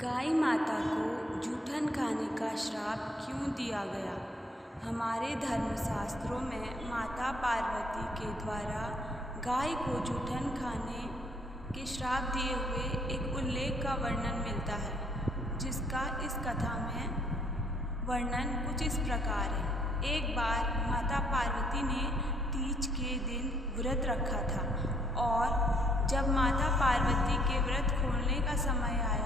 गाय माता को जूठन खाने का श्राप क्यों दिया गया? हमारे धर्मशास्त्रों में माता पार्वती के द्वारा गाय को जूठन खाने के श्राप दिए हुए एक उल्लेख का वर्णन मिलता है, जिसका इस कथा में वर्णन कुछ इस प्रकार है। एक बार माता पार्वती ने तीज के दिन व्रत रखा था और जब माता पार्वती के व्रत खोलने का समय आया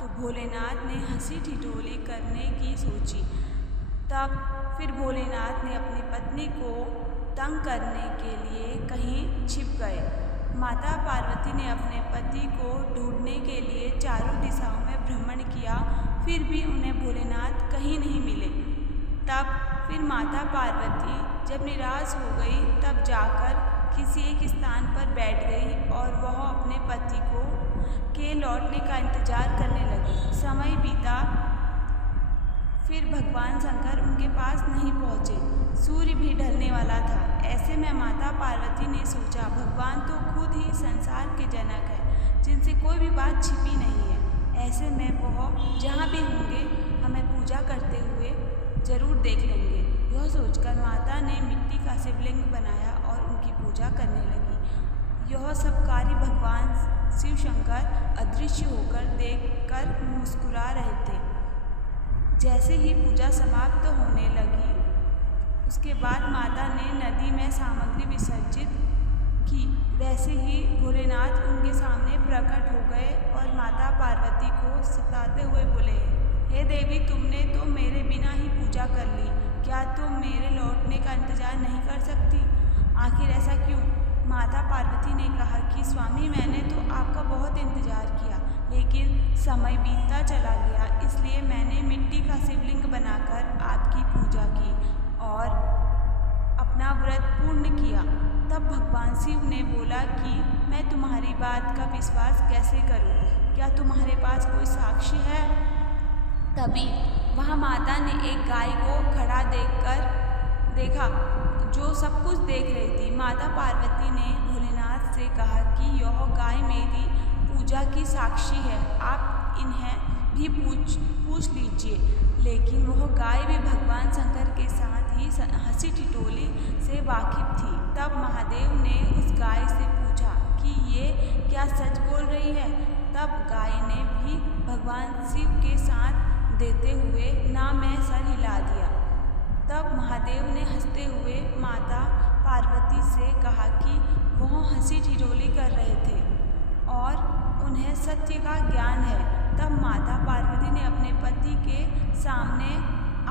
तो भोलेनाथ ने हंसी ठिठोली करने की सोची। तब फिर भोलेनाथ ने अपनी पत्नी को तंग करने के लिए कहीं छिप गए। माता पार्वती ने अपने पति को ढूंढने के लिए चारों दिशाओं में भ्रमण किया, फिर भी उन्हें भोलेनाथ कहीं नहीं मिले। तब फिर माता पार्वती जब निराश हो गई, तब जाकर किसी एक स्थान पर बैठ गई और वह अपने पति के लौटने का इंतजार करने लगी। समय बीता, फिर भगवान शंकर उनके पास नहीं पहुँचे। सूर्य भी ढलने वाला था। ऐसे में माता पार्वती ने सोचा, भगवान तो खुद ही संसार के जनक है, जिनसे कोई भी बात छिपी नहीं है। ऐसे में वह जहाँ भी होंगे हमें पूजा करते हुए जरूर देख लेंगे। यह सोचकर माता ने मिट्टी का शिवलिंग बनाया और उनकी पूजा करने लगी। यह सब कार्य भगवान शिव शंकर अदृश्य होकर देखकर मुस्कुरा रहे थे। जैसे ही पूजा समाप्त होने लगी, उसके बाद माता ने नदी में सामग्री विसर्जित की। वैसे ही भोलेनाथ उनके सामने प्रकट हो गए और माता पार्वती को सताते हुए बोले, हे देवी, तुमने तो मेरे बिना ही पूजा कर ली। क्या तुम मेरे लौटने का इंतजार नहीं कर सकती? आखिर ऐसा क्यों? माता पार्वती ने कहा कि स्वामी, मैंने तो आपका बहुत इंतजार किया, लेकिन समय बीतता चला गया, इसलिए मैंने मिट्टी का शिवलिंग बनाकर आपकी पूजा की और अपना व्रत पूर्ण किया। तब भगवान शिव ने बोला कि मैं तुम्हारी बात का विश्वास कैसे करूं? क्या तुम्हारे पास कोई साक्षी है? तभी वहाँ माता ने एक गाय को खड़ा देखा, जो सब कुछ देख रही थी। माता पार्वती ने भोलेनाथ से कहा कि यह गाय मेरी पूजा की साक्षी है, आप इन्हें भी पूछ लीजिए। लेकिन वह गाय भी भगवान शंकर के साथ ही हंसी ठिठोली से वाकिफ थी। तब महादेव ने उस गाय से पूछा कि ये क्या सच बोल रही है? तब गाय ने भी भगवान शिव के साथ देते हुए ना में सर हिला दिया। तब महादेव ने हंसते हुए माता पार्वती से कहा कि वह हंसी ठिठोली कर रहे थे और उन्हें सत्य का ज्ञान है। तब माता पार्वती ने अपने पति के सामने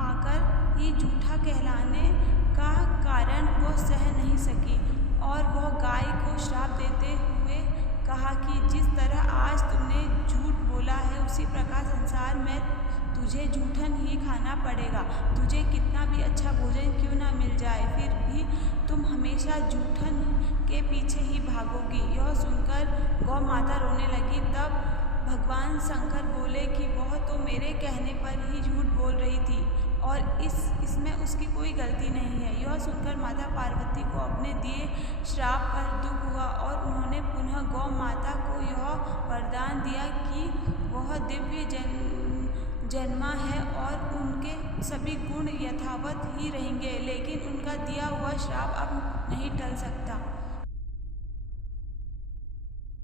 आकर ये झूठा कहलाने का कारण वो सह नहीं सकी और वह गाय को श्राप देते हुए कहा कि जिस तरह आज तुमने झूठ बोला है, उसी प्रकार संसार में तुझे जूठन ही खाना पड़ेगा। तुझे कितना भी अच्छा भोजन क्यों ना मिल जाए, फिर भी तुम हमेशा जूठन के पीछे ही भागोगी। यह सुनकर गौ माता रोने लगी। तब भगवान शंकर बोले कि वह तो मेरे कहने पर ही झूठ बोल रही थी और इसमें उसकी कोई गलती नहीं है। यह सुनकर माता पार्वती को अपने दिए श्राप पर दुख हुआ और उन्होंने पुनः गौ माता को यह वरदान दिया कि वह दिव्य जन्मा है और उनके सभी गुण यथावत ही रहेंगे, लेकिन उनका दिया हुआ श्राप अब नहीं टल सकता।